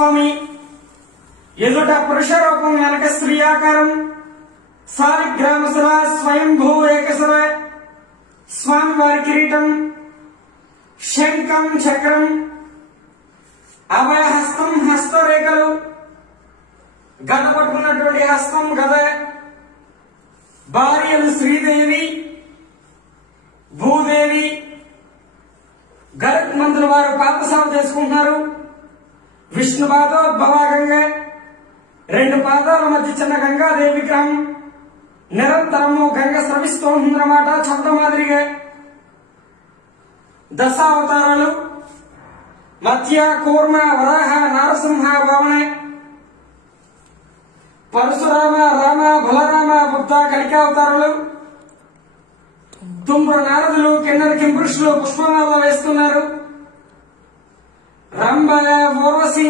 స్వామి ఎదుట పురుష రూపం వెనక స్త్రీ ఆకారం సాలిగ్రామసుర స్వయంభూ ఏకసుర స్వామి వారి కిరీటం శంఖం చక్రం అభయహస్తం హస్తరేఖలు గద పట్టుకున్నటువంటి హస్తం గద భార్యలు శ్రీదేవి భూదేవి గరుక్ మంత్రుల వారు పాదసేవ చేసుకుంటున్నారు. విష్ణు పాదోద్భవాగంగా 2 పాదాల మధ్య చిన్న గంగాదేవి విగ్రహం నిరంతరము గంగ స్రవిస్తూ ఉందన్నమాట. చెప్పడం మాదిరిగా దశావతారాలు మత్య కూర్మ వరాహ నారసింహ భావన పరశురామ రామ బలరామ బుద్ధ కలికావతారాలు తుంబ్ర నారదులు కిన్నర కింపురుషులు పుష్పమాల వేస్తున్నారు. రంభ ఊర్వశి